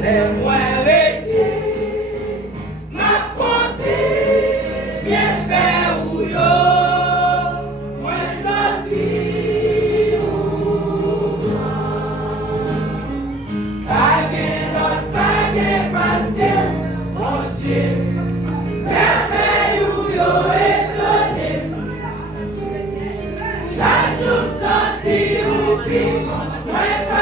Les moins rétés, m'a compté, bien fait ou yo, moins sorti ou pas l'autre, pas passé, mon Dieu, merveille ou yo étonné, chaque jour sorti ou plus, moins